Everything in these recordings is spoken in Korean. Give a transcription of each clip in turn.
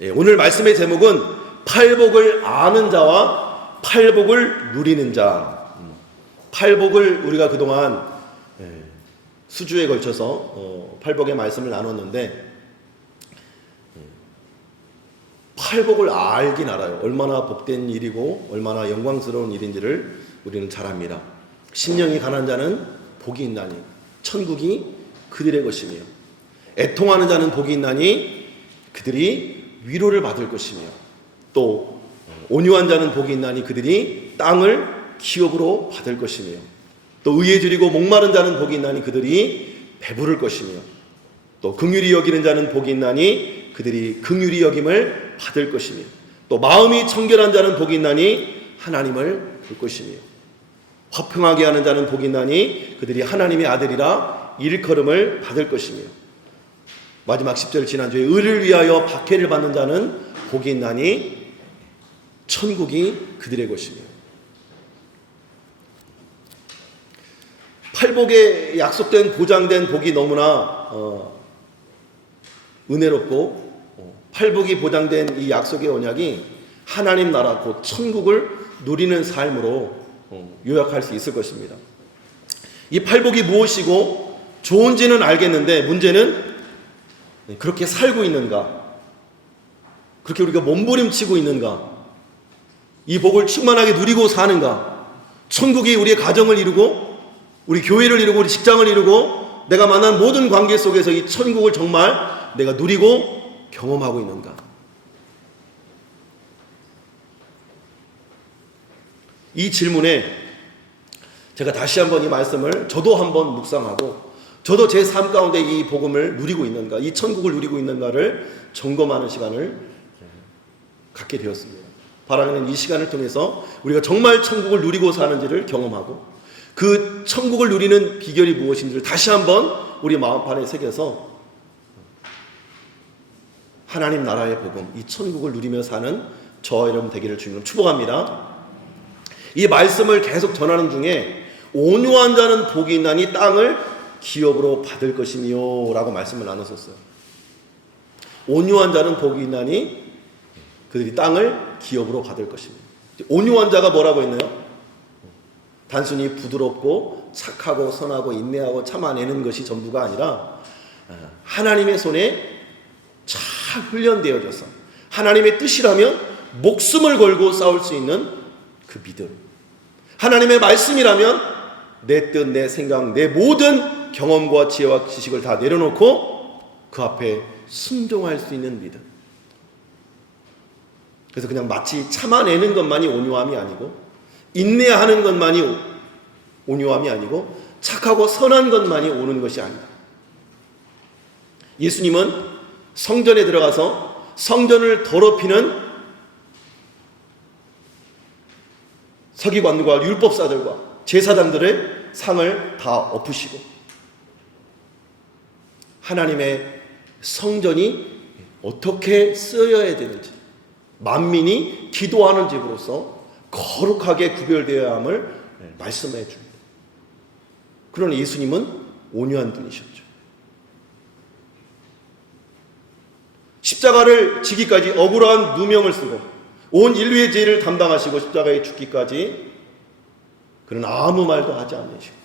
오늘 말씀의 제목은 팔복을 아는 자와 팔복을 누리는 자. 팔복을 우리가 그동안 수주에 걸쳐서 팔복의 말씀을 나눴는데, 팔복을 알긴 알아요. 얼마나 복된 일이고 얼마나 영광스러운 일인지를 우리는 잘 압니다. 심령이 가난한 자는 복이 있나니 천국이 그들의 것이며, 애통하는 자는 복이 있나니 그들이 위로를 받을 것이며, 또 온유한 자는 복이 있나니 그들이 땅을 기업으로 받을 것이며, 또 의에 줄이고 목마른 자는 복이 있나니 그들이 배부를 것이며, 또 긍휼히 여기는 자는 복이 있나니 그들이 긍휼히 여김을 받을 것이며, 또 마음이 청결한 자는 복이 있나니 하나님을 볼 것이며, 화평하게 하는 자는 복이 있나니 그들이 하나님의 아들이라 일컬음을 받을 것이며, 마지막 10절 지난주에 의를 위하여 박해를 받는 자는 복이 있나니 천국이 그들의 것이며. 팔복에 약속된 보장된 복이 너무나 은혜롭고, 팔복이 보장된 이 약속의 언약이 하나님 나라 곧 천국을 누리는 삶으로 요약할 수 있을 것입니다. 이 팔복이 무엇이고 좋은지는 알겠는데, 문제는 그렇게 살고 있는가, 그렇게 우리가 몸부림치고 있는가, 이 복을 충만하게 누리고 사는가, 천국이 우리의 가정을 이루고 우리 교회를 이루고 우리 직장을 이루고 내가 만난 모든 관계 속에서 이 천국을 정말 내가 누리고 경험하고 있는가. 이 질문에 제가 다시 한번 이 말씀을 저도 한번 묵상하고, 저도 제 삶 가운데 이 복음을 누리고 있는가, 이 천국을 누리고 있는가를 점검하는 시간을 갖게 되었습니다. 바라는 이 시간을 통해서 우리가 정말 천국을 누리고 사는지를 경험하고, 그 천국을 누리는 비결이 무엇인지를 다시 한번 우리 마음판에 새겨서 하나님 나라의 복음, 이 천국을 누리며 사는 저와 여러분 되기를 주님으로 축복합니다. 이 말씀을 계속 전하는 중에 온유한 자는 복이 있나니 땅을 기업으로 받을 것이며 라고 말씀을 나눴었어요. 온유한 자는 복이 있나니 그들이 땅을 기업으로 받을 것입니다. 온유한 자가 뭐라고 했나요? 단순히 부드럽고 착하고 선하고 인내하고 참아내는 것이 전부가 아니라, 하나님의 손에 잘 훈련되어져서 하나님의 뜻이라면 목숨을 걸고 싸울 수 있는 그 믿음, 하나님의 말씀이라면 내 뜻, 내 생각, 내 모든 경험과 지혜와 지식을 다 내려놓고 그 앞에 순종할 수 있는 믿음. 그래서 그냥 마치 참아내는 것만이 온유함이 아니고, 인내하는 것만이 온유함이 아니고, 착하고 선한 것만이 오는 것이 아니다. 예수님은 성전에 들어가서 성전을 더럽히는 서기관들과 율법사들과 제사장들의 상을 다 엎으시고, 하나님의 성전이 어떻게 쓰여야 되는지, 만민이 기도하는 집으로서 거룩하게 구별되어야 함을 말씀해 줍니다. 그러나 예수님은 온유한 분이셨죠. 십자가를 지기까지 억울한 누명을 쓰고 온 인류의 죄를 담당하시고 십자가에 죽기까지 그는 아무 말도 하지 않으시고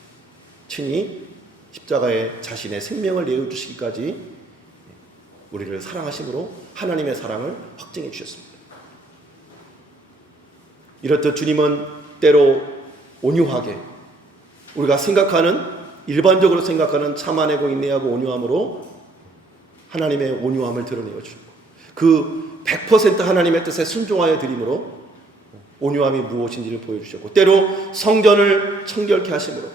친히 십자가에 자신의 생명을 내어주시기까지 우리를 사랑하심으로 하나님의 사랑을 확증해 주셨습니다. 이렇듯 주님은 때로 온유하게 우리가 생각하는, 일반적으로 생각하는 참아내고 인내하고 온유함으로 하나님의 온유함을 드러내어 주고, 그 100% 하나님의 뜻에 순종하여 드림으로 온유함이 무엇인지를 보여주셨고, 때로 성전을 청결케 하심으로,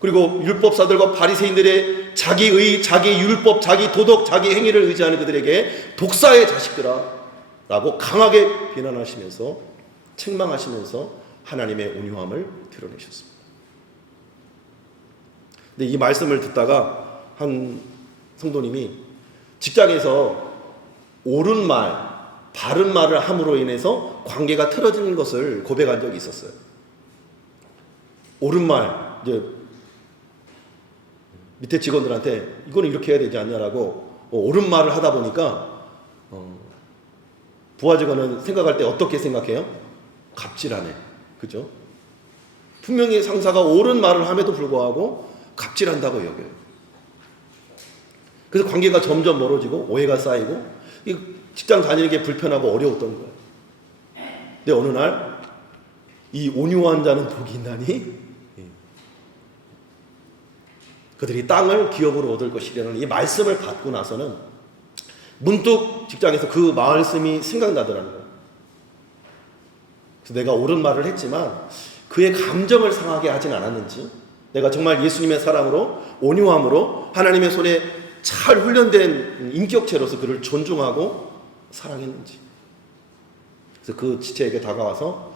그리고 율법사들과 바리새인들의 자기의, 자기 율법, 자기 도덕, 자기 행위를 의지하는 그들에게 독사의 자식들아 라고 강하게 비난하시면서 책망하시면서 하나님의 온유함을 드러내셨습니다. 근데 이 말씀을 듣다가 한 성도님이 직장에서 옳은 말, 바른 말을 함으로 인해서 관계가 틀어지는 것을 고백한 적이 있었어요. 옳은 말, 이제 밑에 직원들한테 이거는 이렇게 해야 되지 않냐라고 옳은 말을 하다 보니까 부하직원은 생각할 때 어떻게 생각해요? 갑질하네. 그죠? 분명히 상사가 옳은 말을 함에도 불구하고 갑질한다고 여겨요. 그래서 관계가 점점 멀어지고 오해가 쌓이고 직장 다니는 게 불편하고 어려웠던 거예요. 근데 어느 날 이 온유한 자는 복이 있나니 그들이 땅을 기업으로 얻을 것이라는 이 말씀을 받고 나서는 문득 직장에서 그 말씀이 생각나더라는 거예요. 그래서 내가 옳은 말을 했지만 그의 감정을 상하게 하진 않았는지, 내가 정말 예수님의 사랑으로 온유함으로 하나님의 손에 잘 훈련된 인격체로서 그를 존중하고 사랑했는지. 그래서 그 지체에게 다가와서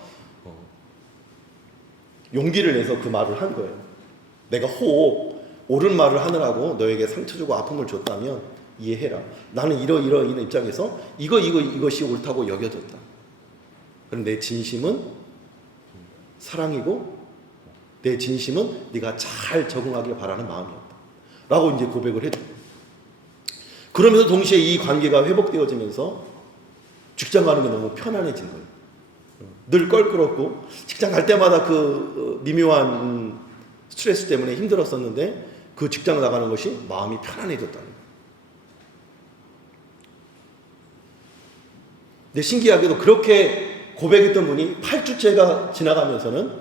용기를 내서 그 말을 한 거예요. 내가 혹 옳은 말을 하느라고 너에게 상처 주고 아픔을 줬다면 이해해라. 나는 이러이러한 입장에서 이것이 옳다고 여겨졌다. 그럼 내 진심은 사랑이고 내 진심은 네가 잘 적응하길 바라는 마음이었다. 라고 이제 고백을 해줘요. 그러면서 동시에 이 관계가 회복되어지면서 직장 가는 게 너무 편안해진 거예요. 늘 껄끄럽고 직장 갈 때마다 그 미묘한 스트레스 때문에 힘들었었는데 그 직장 나가는 것이 마음이 편안해졌다는 거예요. 근데 신기하게도 그렇게 고백했던 분이 8주째가 지나가면서는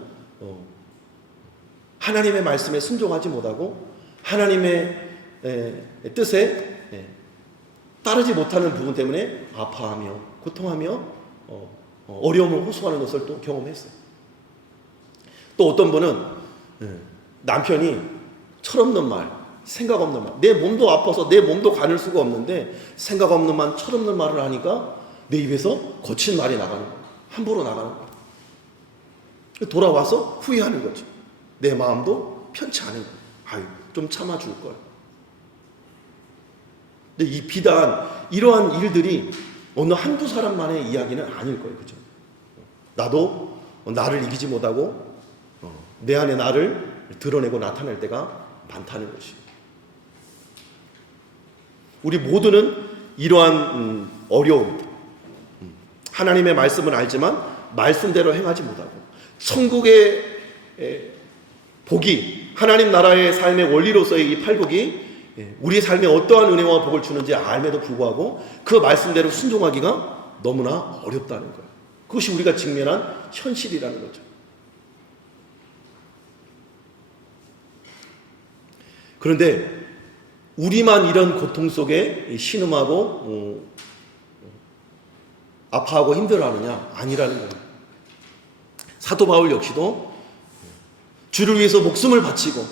하나님의 말씀에 순종하지 못하고 하나님의 뜻에 따르지 못하는 부분 때문에 아파하며 고통하며 어려움을 호소하는 것을 또 경험했어요. 또 어떤 분은 남편이 철없는 말, 생각 없는 말, 내 몸도 아파서 내 몸도 가눌 수가 없는데 생각 없는 말, 철없는 말을 하니까 내 입에서 거친 말이 나가는 거예요. 함부로 나가는 거예요. 돌아와서 후회하는 거죠. 내 마음도 편치 않은 거예요. 아유, 좀 참아줄 걸. 근데 이 비단, 이러한 일들이 어느 한두 사람만의 이야기는 아닐 거예요. 그죠? 나도 나를 이기지 못하고 내 안에 나를 드러내고 나타낼 때가 많다는 것이에요. 우리 모두는 이러한 어려움, 하나님의 말씀은 알지만 말씀대로 행하지 못하고 천국의 복이, 하나님 나라의 삶의 원리로서의 이 팔복이 우리의 삶에 어떠한 은혜와 복을 주는지 알매도 불구하고 그 말씀대로 순종하기가 너무나 어렵다는 거예요. 그것이 우리가 직면한 현실이라는 거죠. 그런데 우리만 이런 고통 속에 신음하고 아파하고 힘들어하느냐? 아니라는 거예요. 사도 바울 역시도 주를 위해서 목숨을 바치고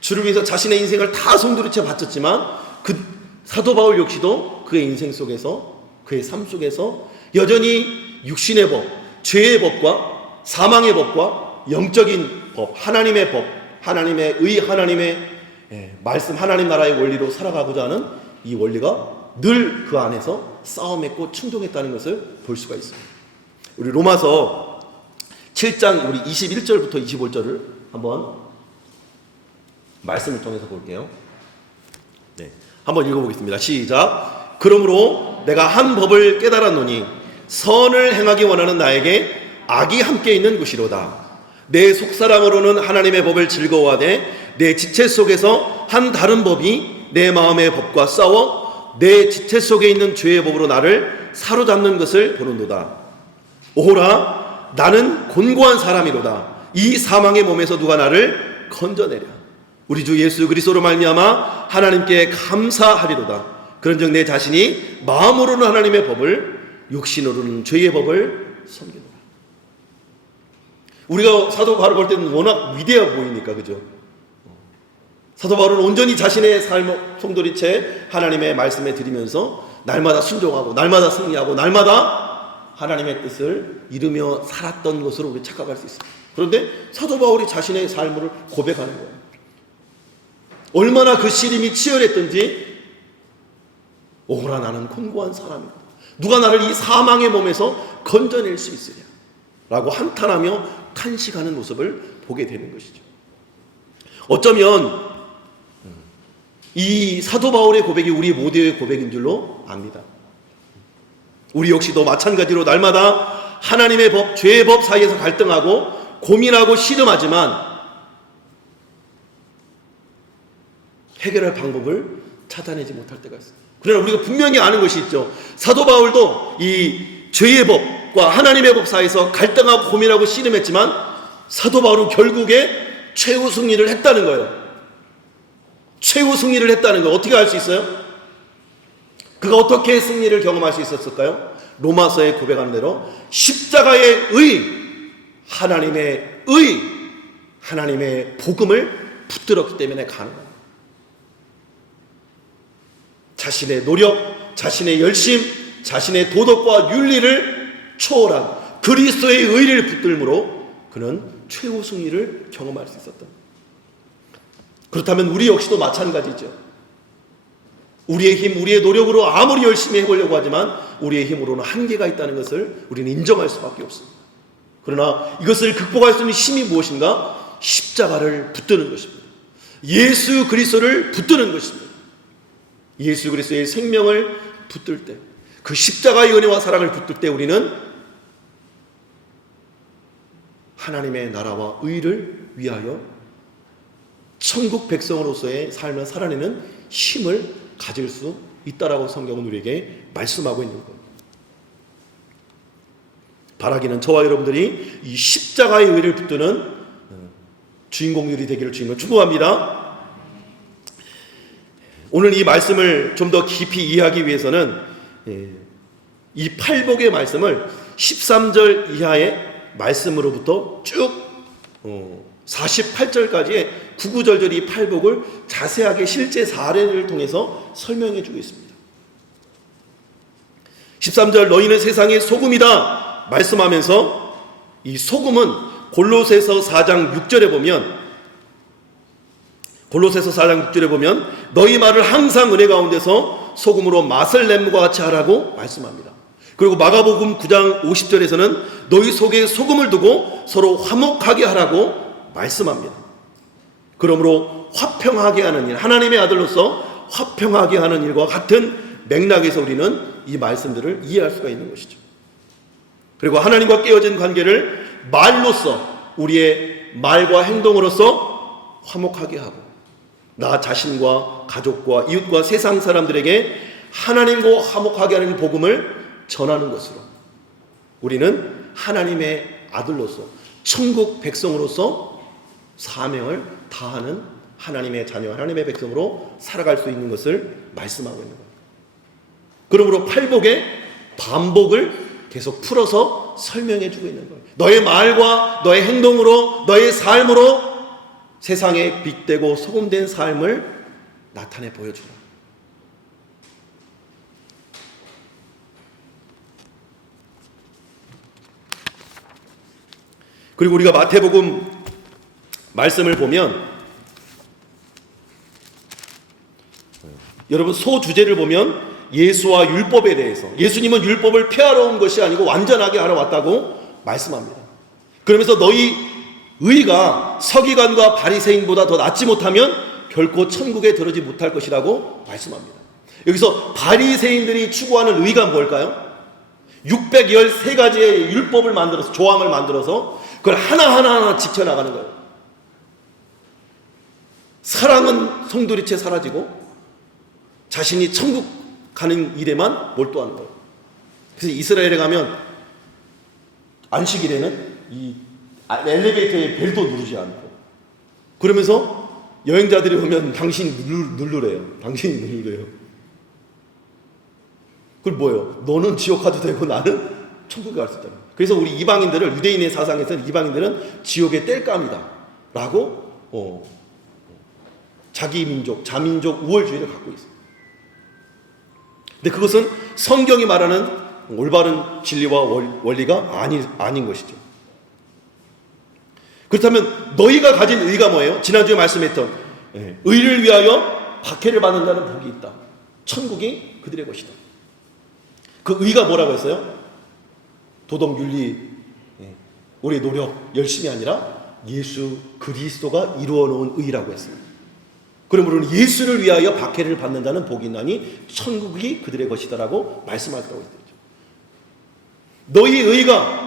주를 위해서 자신의 인생을 다 송두리째 바쳤지만 그 사도 바울 역시도 그의 인생 속에서, 그의 삶 속에서 여전히 육신의 법, 죄의 법과 사망의 법과 영적인 법, 하나님의 법, 하나님의 의, 하나님의 말씀, 하나님 나라의 원리로 살아가고자 하는 이 원리가 늘 그 안에서 싸움했고 충동했다는 것을 볼 수가 있습니다. 우리 로마서 7장 우리 21절부터 25절을 한번 말씀을 통해서 볼게요. 네, 한번 읽어보겠습니다. 시작. 그러므로 내가 한 법을 깨달았노니 선을 행하기 원하는 나에게 악이 함께 있는 것이로다. 내 속사람으로는 하나님의 법을 즐거워하되 내 지체 속에서 한 다른 법이 내 마음의 법과 싸워 내 지체 속에 있는 죄의 법으로 나를 사로잡는 것을 보는도다. 오호라, 나는 곤고한 사람이로다. 이 사망의 몸에서 누가 나를 건져내랴. 우리 주 예수 그리스도로 말미암아 하나님께 감사하리로다. 그런즉 내 자신이 마음으로는 하나님의 법을, 육신으로는 죄의 법을 섬기노라. 우리가 사도 바울 볼 때는 워낙 위대해 보이니까, 그죠? 사도 바울은 온전히 자신의 삶을 송두리째 하나님의 말씀에 드리면서 날마다 순종하고 날마다 승리하고 날마다 하나님의 뜻을 이루며 살았던 것으로 우리 착각할 수 있습니다. 그런데 사도 바울이 자신의 삶을 고백하는 거예요. 얼마나 그 시름이 치열했던지, 오호라, 나는 곤고한 사람이다. 누가 나를 이 사망의 몸에서 건져낼 수 있으랴 라고 한탄하며 탄식하는 모습을 보게 되는 것이죠. 어쩌면 이 사도 바울의 고백이 우리 모두의 고백인 줄로 압니다. 우리 역시도 마찬가지로 날마다 하나님의 법, 죄의 법 사이에서 갈등하고 고민하고 씨름하지만 해결할 방법을 찾아내지 못할 때가 있습니다. 그러나 우리가 분명히 아는 것이 있죠. 사도 바울도 이 죄의 법과 하나님의 법 사이에서 갈등하고 고민하고 씨름했지만 사도 바울은 결국에 최후 승리를 했다는 거예요. 최후 승리를 했다는 거 어떻게 알 수 있어요? 그가 어떻게 승리를 경험할 수 있었을까요? 로마서에 고백하는 대로 십자가의 하나님의 하나님의 복음을 붙들었기 때문에 가능합니다. 자신의 노력, 자신의 열심, 자신의 도덕과 윤리를 초월한 그리스도의 의를 붙들므로 그는 최후 승리를 경험할 수 있었다. 그렇다면 우리 역시도 마찬가지죠. 우리의 힘, 우리의 노력으로 아무리 열심히 해보려고 하지만 우리의 힘으로는 한계가 있다는 것을 우리는 인정할 수밖에 없습니다. 그러나 이것을 극복할 수 있는 힘이 무엇인가? 십자가를 붙드는 것입니다. 예수 그리스도를 붙드는 것입니다. 예수 그리스도의 생명을 붙들 때, 그 십자가의 은혜와 사랑을 붙들 때 우리는 하나님의 나라와 의를 위하여 천국 백성으로서의 삶을 살아내는 힘을 가질 수 있다라고 성경은 우리에게 말씀하고 있는 겁니다. 바라기는 저와 여러분들이 이 십자가의 의를 붙드는 주인공들이 되기를 주님을 축복합니다. 오늘 이 말씀을 좀 더 깊이 이해하기 위해서는 이 팔복의 말씀을 13절 이하의 말씀으로부터 쭉 48절까지의 구구절절이 팔복을 자세하게 실제 사례를 통해서 설명해 주고 있습니다. 13절 너희는 세상의 소금이다 말씀하면서 이 소금은 골로새서 4장 6절에 보면 너희 말을 항상 은혜 가운데서 소금으로 맛을 냄과 같이 하라고 말씀합니다. 그리고 마가복음 9장 50절에서는 너희 속에 소금을 두고 서로 화목하게 하라고 말씀합니다. 그러므로 화평하게 하는 일, 하나님의 아들로서 화평하게 하는 일과 같은 맥락에서 우리는 이 말씀들을 이해할 수가 있는 것이죠. 그리고 하나님과 깨어진 관계를 말로써, 우리의 말과 행동으로서 화목하게 하고 나 자신과 가족과 이웃과 세상 사람들에게 하나님과 화목하게 하는 복음을 전하는 것으로 우리는 하나님의 아들로서 천국 백성으로서 사명을 다하는 하나님의 자녀, 하나님의 백성으로 살아갈 수 있는 것을 말씀하고 있는 거예요. 그러므로 팔복의 반복을 계속 풀어서 설명해 주고 있는 거예요. 너의 말과 너의 행동으로, 너의 삶으로 세상에 빛되고 소금된 삶을 나타내 보여주라. 그리고 우리가 마태복음 말씀을 보면 여러분 소주제를 보면 예수와 율법에 대해서, 예수님은 율법을 폐하러 온 것이 아니고 완전하게 하러 왔다고 말씀합니다. 그러면서 너희 의가 서기관과 바리새인보다 더 낫지 못하면 결코 천국에 들어오지 못할 것이라고 말씀합니다. 여기서 바리새인들이 추구하는 의가 뭘까요? 613가지의 율법을 만들어서, 조항을 만들어서 그걸 하나하나 지켜나가는 거예요. 사랑은 송두리째 사라지고 자신이 천국 가는 일에만 몰두하는 거예요. 그래서 이스라엘에 가면 안식일에는 이 엘리베이터에 벨도 누르지 않고, 그러면서 여행자들이 오면 당신이 누르래요. 당신이 누르래요. 그걸 뭐예요? 너는 지옥 가도 되고 나는 천국에 갈 수 있다. 그래서 우리 이방인들을, 유대인의 사상에서는 이방인들은 지옥의 땔감이다 라고 자기 민족, 자민족 우월주의를 갖고 있어요. 근데 그것은 성경이 말하는 올바른 진리와 원리가 아닌 것이죠. 그렇다면 너희가 가진 의가 뭐예요? 지난주에 말씀했던 의를 위하여 박해를 받는 자는 복이 있다. 천국이 그들의 것이다. 그 의가 뭐라고 했어요? 도덕, 윤리, 우리의 노력, 열심이 아니라 예수 그리스도가 이루어 놓은 의라고 했습니다. 그러므로 예수를 위하여 박해를 받는 자는 복이 있나니 천국이 그들의 것이다라고 말씀하셨다고 했죠. 너희 의가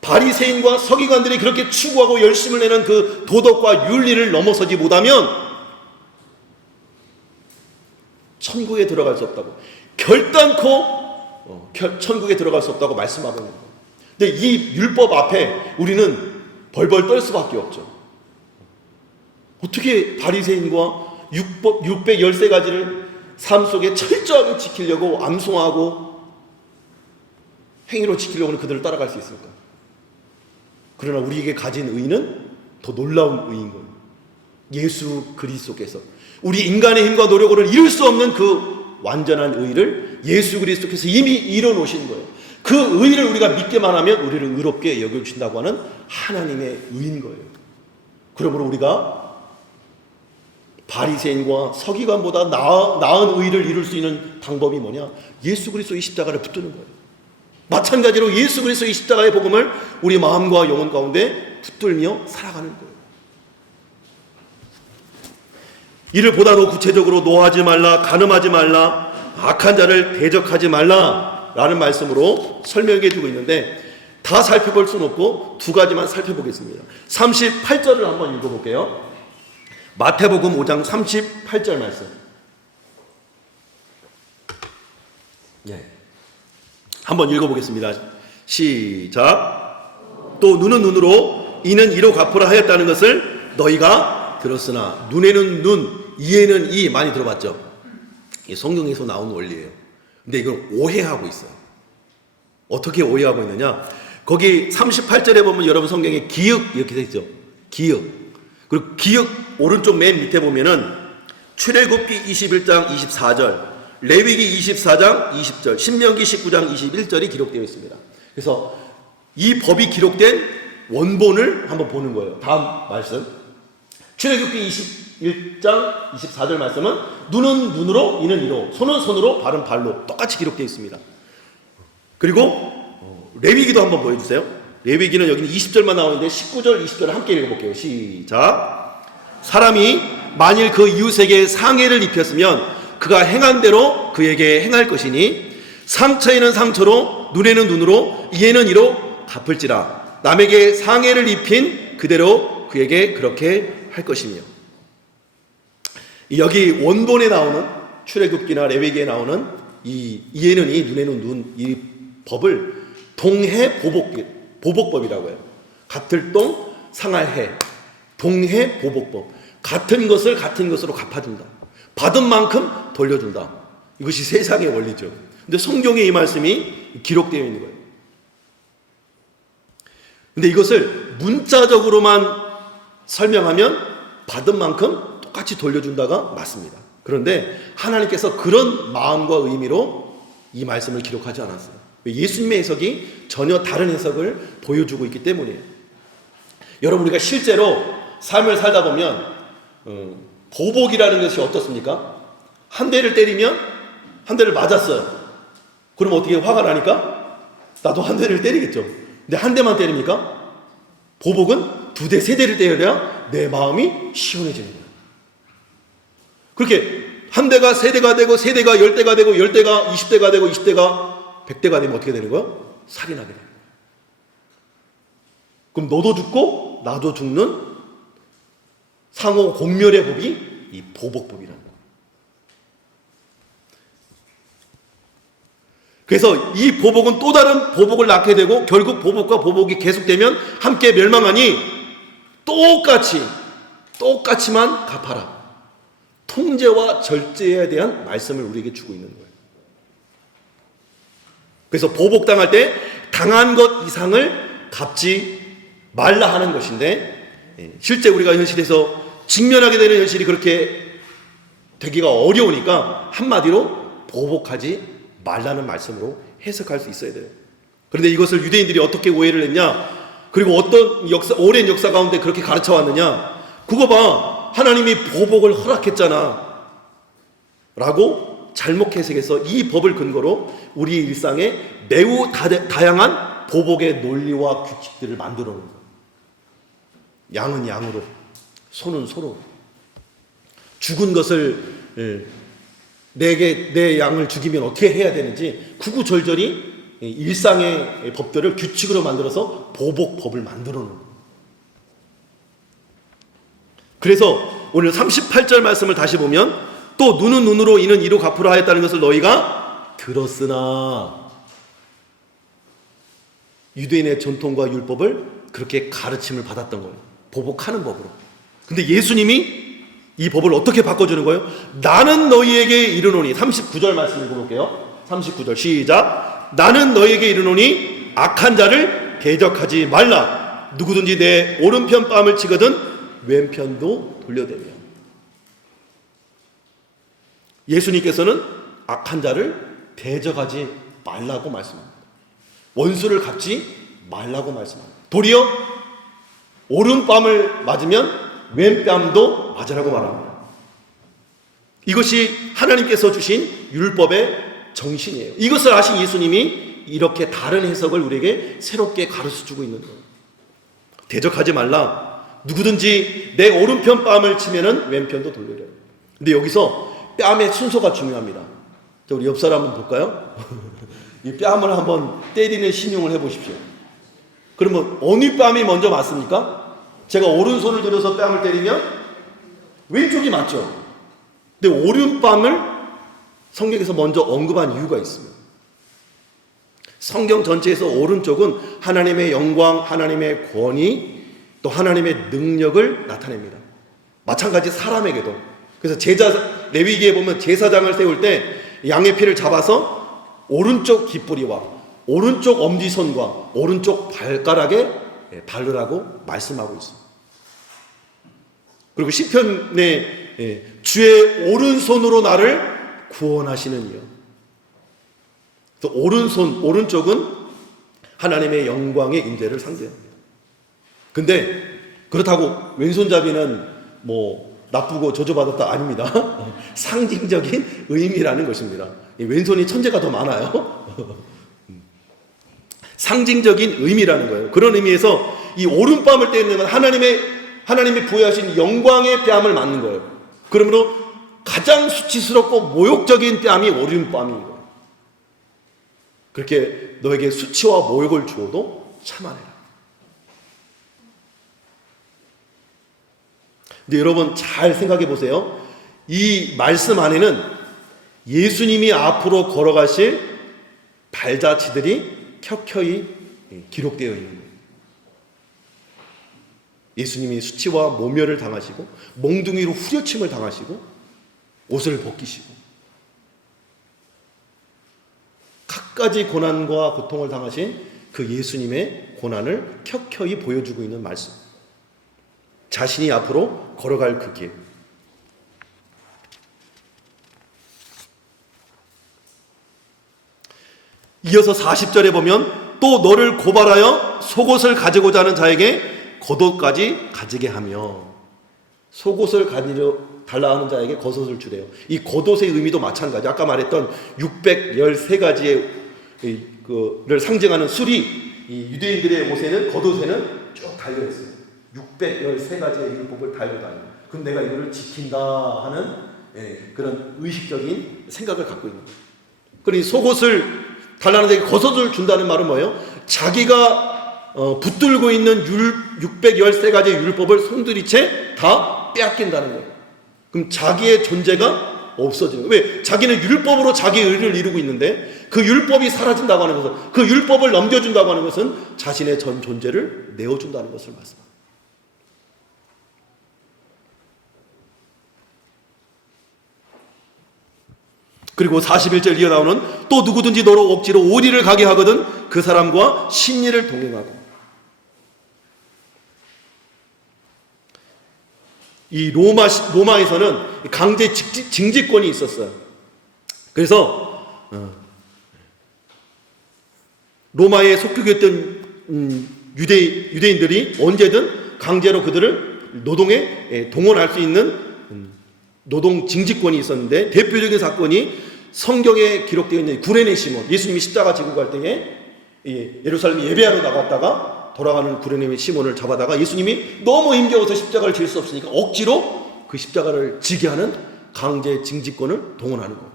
바리새인과 서기관들이 그렇게 추구하고 열심을 내는 그 도덕과 윤리를 넘어서지 못하면 천국에 들어갈 수 없다고, 결단코 천국에 들어갈 수 없다고 말씀하고 있는 거예요. 근데 이 율법 앞에 우리는 벌벌 떨 수밖에 없죠. 어떻게 바리새인과 613가지를 삶 속에 철저하게 지키려고 암송하고 행위로 지키려고 하는 그들을 따라갈 수 있을까? 그러나 우리에게 가진 의는 더 놀라운 의인 거예요. 예수 그리스도께서 우리 인간의 힘과 노력으로는 이룰 수 없는 그 완전한 의를 예수 그리스도께서 이미 이뤄놓으신 거예요. 그 의를 우리가 믿기만 하면 우리를 의롭게 여겨주신다고 하는 하나님의 의인 거예요. 그러므로 우리가 바리새인과 서기관보다 나은 의를 이룰 수 있는 방법이 뭐냐? 예수 그리스도의 십자가를 붙드는 거예요. 마찬가지로 예수 그리스도의 십자가의 복음을 우리 마음과 영혼 가운데 붙들며 살아가는 거예요. 이를 보다 더 구체적으로 노하지 말라, 간음하지 말라, 악한 자를 대적하지 말라 라는 말씀으로 설명해 주고 있는데 다 살펴볼 수는 없고 두 가지만 살펴보겠습니다. 38절을 한번 읽어볼게요. 마태복음 5장 38절 말씀. 예. 한번 읽어보겠습니다. 시작. 또 눈은 눈으로 이는 이로 갚으라 하였다는 것을 너희가 들었으나 눈에는 눈, 이에는 이. 많이 들어봤죠? 이 성경에서 나온 원리예요. 근데 이걸 오해하고 있어요. 어떻게 오해하고 있느냐? 거기 38절에 보면 여러분 성경에 기역 이렇게 돼 있죠. 기역. 그리고 기역 오른쪽 맨 밑에 보면은 출애굽기 21장 24절, 레위기 24장 20절, 신명기 19장 21절이 기록되어 있습니다. 그래서 이 법이 기록된 원본을 한번 보는 거예요. 다음 말씀. 출애굽기 21장 24절 말씀은 눈은 눈으로, 이는 이로, 손은 손으로, 발은 발로 똑같이 기록되어 있습니다. 그리고 레위기도 한번 보여주세요. 레위기는 여기는 20절만 나오는데 19절, 20절을 함께 읽어볼게요. 시작. 사람이 만일 그 이웃에게 상해를 입혔으면 그가 행한 대로 그에게 행할 것이니 상처에는 상처로, 눈에는 눈으로, 이에는 이로 갚을지라. 남에게 상해를 입힌 그대로 그에게 그렇게 할 것이며. 여기 원본에 나오는 출애굽기나 레위기에 나오는 이에는 이, 눈에는 눈, 이 법을 동해 보복법이라고 해요. 같을 똥 상할 해, 동해 보복법. 같은 것을 같은 것으로 갚아준다. 받은 만큼 돌려준다. 이것이 세상의 원리죠. 근데 성경에 이 말씀이 기록되어 있는 거예요. 근데 이것을 문자적으로만 설명하면 받은 만큼 똑같이 돌려준다가 맞습니다. 그런데 하나님께서 그런 마음과 의미로 이 말씀을 기록하지 않았어요. 예수님의 해석이 전혀 다른 해석을 보여주고 있기 때문이에요. 여러분, 우리가 실제로 삶을 살다 보면 보복이라는 것이 어떻습니까? 한 대를 때리면 한 대를 맞았어요. 그럼 어떻게 화가 나니까 나도 한 대를 때리겠죠. 근데 한 대만 때립니까? 보복은 두 대, 세 대를 때려야 내 마음이 시원해지는 거예요. 그렇게 한 대가 세 대가 되고, 세 대가 10대가 되고, 10대가 20대가 되고, 20대가 100대가 되면 어떻게 되는 거예요? 살인하게 되는 거예요. 그럼 너도 죽고 나도 죽는 상호 공멸의 법이 이 보복법이라는 거예요. 그래서 이 보복은 또 다른 보복을 낳게 되고 결국 보복과 보복이 계속되면 함께 멸망하니 똑같이만 갚아라. 통제와 절제에 대한 말씀을 우리에게 주고 있는 거예요. 그래서 보복당할 때 당한 것 이상을 갚지 말라 하는 것인데, 실제 우리가 현실에서 직면하게 되는 현실이 그렇게 되기가 어려우니까 한마디로 보복하지 말라는 말씀으로 해석할 수 있어야 돼요. 그런데 이것을 유대인들이 어떻게 오해를 했냐, 그리고 어떤 오랜 역사 가운데 그렇게 가르쳐 왔느냐, 그거 봐, 하나님이 보복을 허락했잖아 라고 잘못 해석해서 이 법을 근거로 우리 일상에 매우 다양한 보복의 논리와 규칙들을 만들어 놓은 거예요. 양은 양으로, 소는 소로, 죽은 것을 내 양을 죽이면 어떻게 해야 되는지 구구절절히 일상의 법들을 규칙으로 만들어서 보복법을 만들어 놓은 거예요. 그래서 오늘 38절 말씀을 다시 보면 또 눈은 눈으로 이는 이로 갚으라 하였다는 것을 너희가 들었으나, 유대인의 전통과 율법을 그렇게 가르침을 받았던 거예요. 보복하는 법으로. 근데 예수님이 이 법을 어떻게 바꿔주는 거예요? 나는 너희에게 이르노니, 39절 말씀 읽어볼게요. 39절 시작. 나는 너희에게 이르노니 악한 자를 대적하지 말라. 누구든지 내 오른편 뺨을 치거든 왼편도 돌려대며. 예수님께서는 악한 자를 대적하지 말라고 말씀합니다. 원수를 갚지 말라고 말씀합니다. 도리어 오른뺨을 맞으면 왼뺨도 맞으라고 말합니다. 이것이 하나님께서 주신 율법의 정신이에요. 이것을 아신 예수님이 이렇게 다른 해석을 우리에게 새롭게 가르쳐주고 있는 거예요. 대적하지 말라. 누구든지 내 오른편 뺨을 치면은 왼편도 돌려라. 근데 여기서 뺨의 순서가 중요합니다. 자, 우리 옆 사람 한번 볼까요? 이 뺨을 한번 때리는 신용을 해보십시오. 그러면 어느 뺨이 먼저 맞습니까? 제가 오른손을 들어서 뺨을 때리면 왼쪽이 맞죠. 근데 오른뺨을 성경에서 먼저 언급한 이유가 있습니다. 성경 전체에서 오른쪽은 하나님의 영광, 하나님의 권위, 또 하나님의 능력을 나타냅니다. 마찬가지 사람에게도. 그래서 레위기에 보면 제사장을 세울 때 양의 피를 잡아서 오른쪽 깃뿌리와 오른쪽 엄지손과 오른쪽 발가락에 바르라고 말씀하고 있습니다. 그리고 시편에 주의 오른손으로 나를 구원하시는 이요. 오른쪽은 하나님의 영광의 임재를 상징합니다. 근데 그렇다고 왼손잡이는 뭐 나쁘고 저주받았다 아닙니다. 상징적인 의미라는 것입니다. 왼손이 천재가 더 많아요. 상징적인 의미라는 거예요. 그런 의미에서 이 오른뺨을 때리는 건 하나님이 부여하신 영광의 뺨을 맞는 거예요. 그러므로 가장 수치스럽고 모욕적인 뺨이 오른뺨인 거예요. 그렇게 너에게 수치와 모욕을 주어도 참아내라. 근데 여러분 잘 생각해 보세요. 이 말씀 안에는 예수님이 앞으로 걸어가실 발자취들이 켜켜이 기록되어 있는 거예요. 예수님이 수치와 모멸을 당하시고 몽둥이로 후려침을 당하시고 옷을 벗기시고 갖가지 고난과 고통을 당하신 그 예수님의 고난을 켜켜이 보여주고 있는 말씀. 자신이 앞으로 걸어갈 그 길. 이어서 40절에 보면 또 너를 고발하여 속옷을 가지고자 하는 자에게 겉옷까지 가지게 하며, 속옷을 가지려 달라 하는 자에게 겉옷을 주래요. 이 겉옷의 의미도 마찬가지. 아까 말했던 613가지의 를 상징하는 술이 이 유대인들의 옷에는, 겉옷에는 쭉 달려 있어요. 613가지의 율법을 달고 다니는. 그럼 내가 이거를 지킨다 하는 그런 의식적인 생각을 갖고 있는 거예요. 그러니 속옷을 달라는 데에 겉옷을 준다는 말은 뭐예요? 자기가 붙들고 있는 613가지의 율법을 손들이채 다 빼앗긴다는 거예요. 그럼 자기의 존재가 없어지는 거예요. 왜? 자기는 율법으로 자기의 의를 이루고 있는데 그 율법이 사라진다고 하는 것은, 그 율법을 넘겨준다고 하는 것은 자신의 전 존재를 내어준다는 것을 말씀합니다. 그리고 41절 이어 나오는 또 누구든지 너로 억지로 오리를 가게 하거든 그 사람과 심리를 동행하고. 이 로마에서는 강제 징집권이 있었어요. 그래서 로마에 속국이었던 유대인들이 언제든 강제로 그들을 노동에 동원할 수 있는 노동 징집권이 있었는데, 대표적인 사건이 성경에 기록되어 있는 구레네 시몬, 예수님이 십자가 지고 갈 때에 예루살렘 예배하러 나갔다가 돌아가는 구레네 시몬을 잡아다가 예수님이 너무 힘겨워서 십자가를 질 수 없으니까 억지로 그 십자가를 지게 하는 강제 징집권을 동원하는 거예요.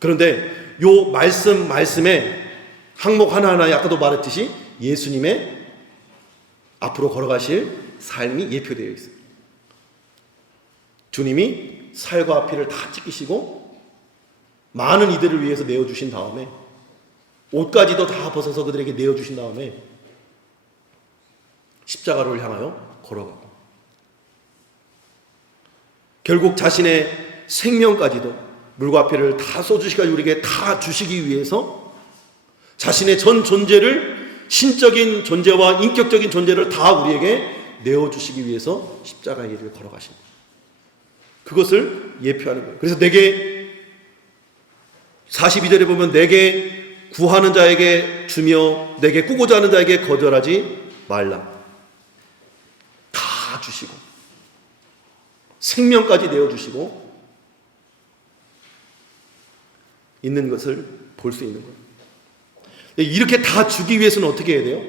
그런데 요 말씀에 항목 하나하나에 아까도 말했듯이 예수님의 앞으로 걸어가실 삶이 예표되어 있어요. 주님이 살과 피를 다 찢기시고 많은 이들을 위해서 내어주신 다음에 옷까지도 다 벗어서 그들에게 내어주신 다음에 십자가를 향하여 걸어가고 결국 자신의 생명까지도 물과 피를 다 쏟으시고 우리에게 다 주시기 위해서 자신의 전 존재를 신적인 존재와 인격적인 존재를 다 우리에게 내어주시기 위해서 십자가의 길을 걸어가신 거예요. 그것을 예표하는 거예요. 그래서 내게 42절에 보면 내게 구하는 자에게 주며 내게 꾸고자 하는 자에게 거절하지 말라. 다 주시고 생명까지 내어주시고 있는 것을 볼 수 있는 거예요. 이렇게 다 주기 위해서는 어떻게 해야 돼요?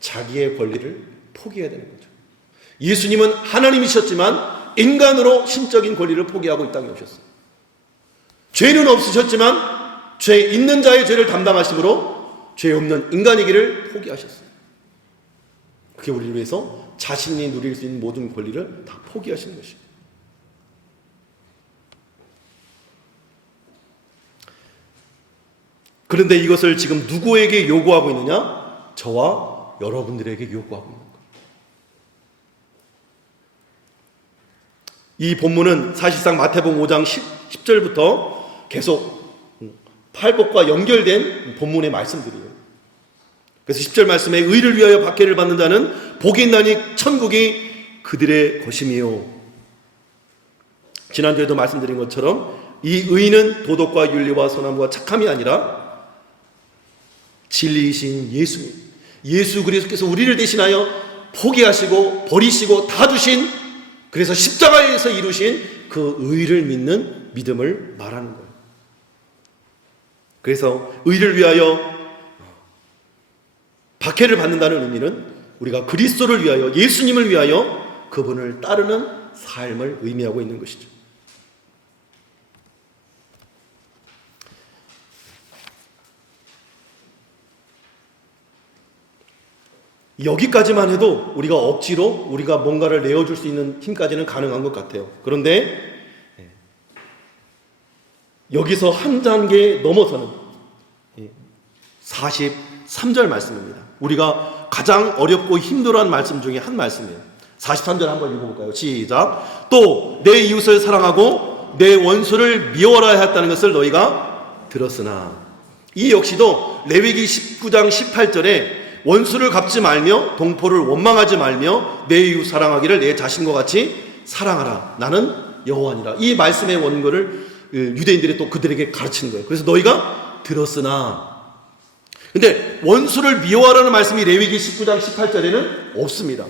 자기의 권리를 포기해야 되는 거죠. 예수님은 하나님이셨지만 인간으로 신적인 권리를 포기하고 이 땅에 오셨어요. 죄는 없으셨지만 죄 있는 자의 죄를 담당하심으로 죄 없는 인간이기를 포기하셨어요. 그게 우리를 위해서 자신이 누릴 수 있는 모든 권리를 다 포기하시는 것입니다. 그런데 이것을 지금 누구에게 요구하고 있느냐? 저와 여러분들에게 요구하고 있는 거예요. 이 본문은 사실상 마태복음 5장 10절부터 계속 팔복과 연결된 본문의 말씀들이에요. 그래서 10절 말씀에 의를 위하여 박해를 받는 자는 복이 있나니 천국이 그들의 것이며, 지난주에도 말씀드린 것처럼 이 의는 도덕과 윤리와 선함과 착함이 아니라 진리이신 예수님, 예수 그리스도께서 우리를 대신하여 포기하시고 버리시고 다 주신, 그래서 십자가에서 이루신 그 의를 믿는 믿음을 말하는 거예요. 그래서 의를 위하여 박해를 받는다는 의미는 우리가 그리스도를 위하여, 예수님을 위하여 그분을 따르는 삶을 의미하고 있는 것이죠. 여기까지만 해도 우리가 억지로 우리가 뭔가를 내어줄 수 있는 힘까지는 가능한 것 같아요. 그런데 여기서 한 단계 넘어서는 43절 말씀입니다. 우리가 가장 어렵고 힘들어하는 말씀 중에 한 말씀이에요. 43절 한번 읽어볼까요? 시작. 또 내 이웃을 사랑하고 내 원수를 미워하라 했다는 것을 너희가 들었으나, 이 역시도 레위기 19장 18절에 원수를 갚지 말며 동포를 원망하지 말며 내 이웃 사랑하기를 내 자신과 같이 사랑하라. 나는 여호와니라. 이 말씀의 원고를 유대인들이 또 그들에게 가르치는 거예요. 그래서 너희가 들었으나, 근데 원수를 미워하라는 말씀이 레위기 19장 18절에는 없습니다.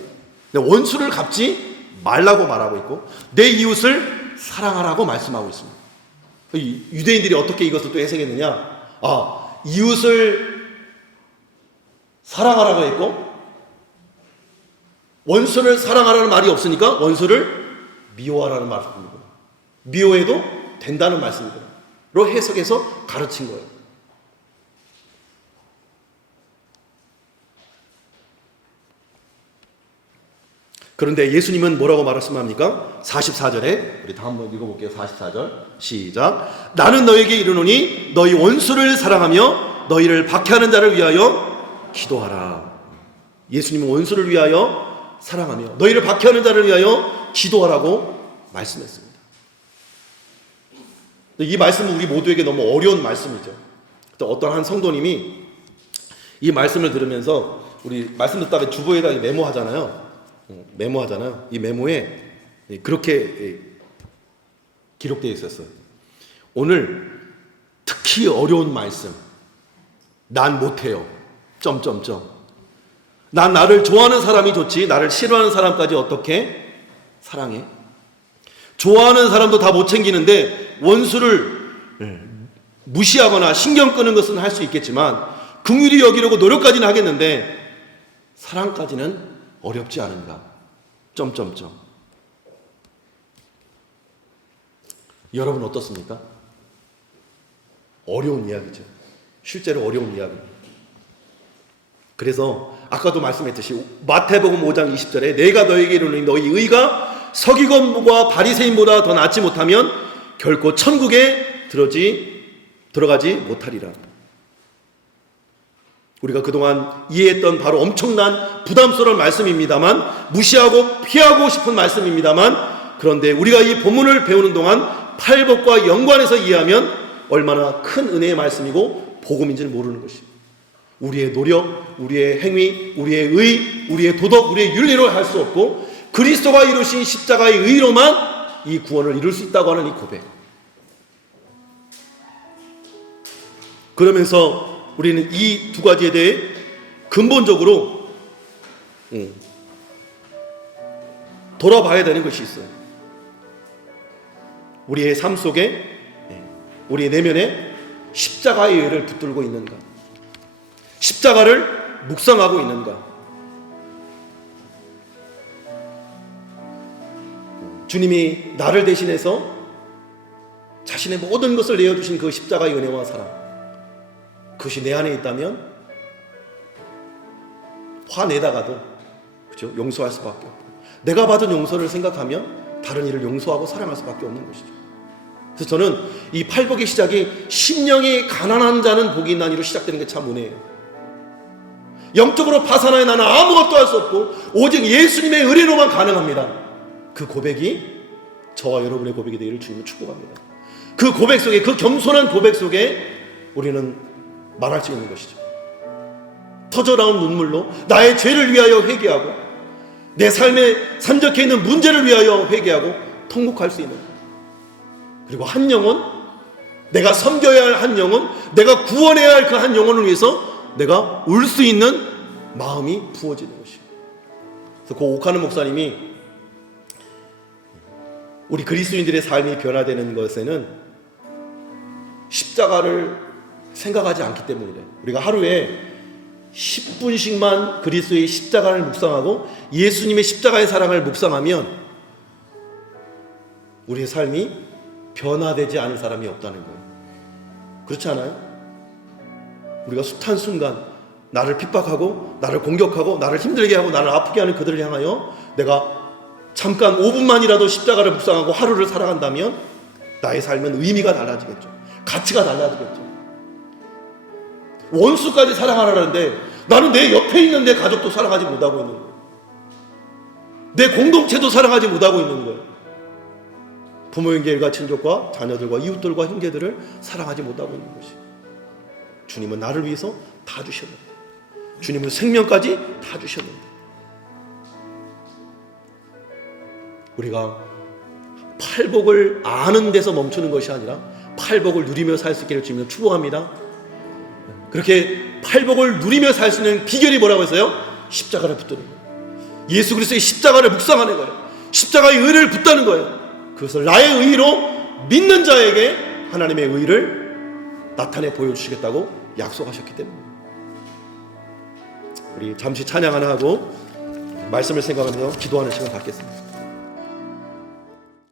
원수를 갚지 말라고 말하고 있고 내 이웃을 사랑하라고 말씀하고 있습니다. 유대인들이 어떻게 이것을 또 해석했느냐? 이웃을 사랑하라고 했고 원수를 사랑하라는 말이 없으니까 원수를 미워하라는 말씀입니다. 미워해도 된다는 말씀이고 로 해석해서 가르친 거예요. 그런데 예수님은 뭐라고 말씀합니까? 44절에 우리 다 한번 읽어볼게요. 44절 시작. 나는 너에게 이르노니 너희 원수를 사랑하며 너희를 박해하는 자를 위하여 기도하라. 예수님은 원수를 위하여 사랑하며 너희를 박해하는 자를 위하여 기도하라고 말씀했습니다. 이 말씀은 우리 모두에게 너무 어려운 말씀이죠. 어떤 한 성도님이 이 말씀을 들으면서, 우리 말씀 듣다가 주보에다 메모하잖아요. 이 메모에 그렇게 기록되어 있었어요. 오늘 특히 어려운 말씀, 난 못해요. 난 나를 좋아하는 사람이 좋지 나를 싫어하는 사람까지 어떻게 사랑해? 좋아하는 사람도 다 못 챙기는데 원수를 무시하거나 신경 끄는 것은 할 수 있겠지만 긍휼히 여기려고 노력까지는 하겠는데 사랑까지는 어렵지 않은가? 여러분 어떻습니까? 어려운 이야기죠. 실제로 어려운 이야기. 그래서 아까도 말씀했듯이 마태복음 5장 20절에 내가 너에게 이르노니 너희 의가 서기관보다 바리새인보다 더 낫지 못하면 결코 천국에 들어가지 못하리라. 우리가 그동안 이해했던 바로 엄청난 부담스러운 말씀입니다만, 무시하고 피하고 싶은 말씀입니다만, 그런데 우리가 이 본문을 배우는 동안 팔복과 연관해서 이해하면 얼마나 큰 은혜의 말씀이고 복음인지는 모르는 것입니다. 우리의 노력, 우리의 행위, 우리의 의, 우리의 도덕, 우리의 윤리로 할 수 없고 그리스도가 이루신 십자가의 의로만 이 구원을 이룰 수 있다고 하는 이 고백. 그러면서 우리는 이 두 가지에 대해 근본적으로 돌아봐야 되는 것이 있어요. 우리의 삶 속에, 우리의 내면에 십자가의 의를 붙들고 있는가, 십자가를 묵상하고 있는가. 주님이 나를 대신해서 자신의 모든 것을 내어주신 그 십자가의 은혜와 사랑, 그것이 내 안에 있다면 화내다가도 그렇죠? 용서할 수밖에 없고, 내가 받은 용서를 생각하면 다른 이를 용서하고 사랑할 수밖에 없는 것이죠. 그래서 저는 이 팔복의 시작이 심령이 가난한 자는 복이 있나니로 시작되는 게 참 은혜예요. 영적으로 파산하여 나는 아무것도 할 수 없고 오직 예수님의 은혜로만 가능합니다. 그 고백이 저와 여러분의 고백이 되기를 주님을 축복합니다. 그 고백 속에, 그 겸손한 고백 속에 우리는 말할 수 있는 것이죠. 터져나온 눈물로 나의 죄를 위하여 회개하고 내 삶에 산적해 있는 문제를 위하여 회개하고 통곡할 수 있는, 그리고 한 영혼, 내가 섬겨야 할 한 영혼, 내가 구원해야 할 그 한 영혼을 위해서 내가 울 수 있는 마음이 부어지는 것입니다. 그래서 고 오카노 목사님이 우리 그리스도인들의 삶이 변화되는 것에는 십자가를 생각하지 않기 때문이래. 우리가 하루에 10분씩만 그리스도의 십자가를 묵상하고 예수님의 십자가의 사랑을 묵상하면 우리의 삶이 변화되지 않을 사람이 없다는 거예요. 그렇지 않아요? 우리가 숱한 순간 나를 핍박하고 나를 공격하고 나를 힘들게 하고 나를 아프게 하는 그들을 향하여 내가 잠깐 5분만이라도 십자가를 묵상하고 하루를 살아간다면 나의 삶은 의미가 달라지겠죠. 가치가 달라지겠죠. 원수까지 사랑하라는데 나는 내 옆에 있는 내 가족도 사랑하지 못하고 있는 거예요. 내 공동체도 사랑하지 못하고 있는 거예요. 부모님과 일가 친족과 자녀들과 이웃들과 형제들을 사랑하지 못하고 있는 것이. 주님은 나를 위해서 다 주셨는데, 주님은 생명까지 다 주셨는데, 우리가 팔복을 아는 데서 멈추는 것이 아니라 팔복을 누리며 살 수 있기를 주님은 축복합니다. 그렇게 팔복을 누리며 살 수 있는 비결이 뭐라고 했어요? 십자가를 붙드는 거예요. 예수 그리스도의 십자가를 묵상하는 거예요. 십자가의 의를 붙다는 거예요. 그것을 나의 의로 믿는 자에게 하나님의 의를 나타내 보여주시겠다고 약속하셨기 때문입니다. 우리 잠시 찬양 하나 하고 말씀을 생각하면서 기도하는 시간 갖겠습니다.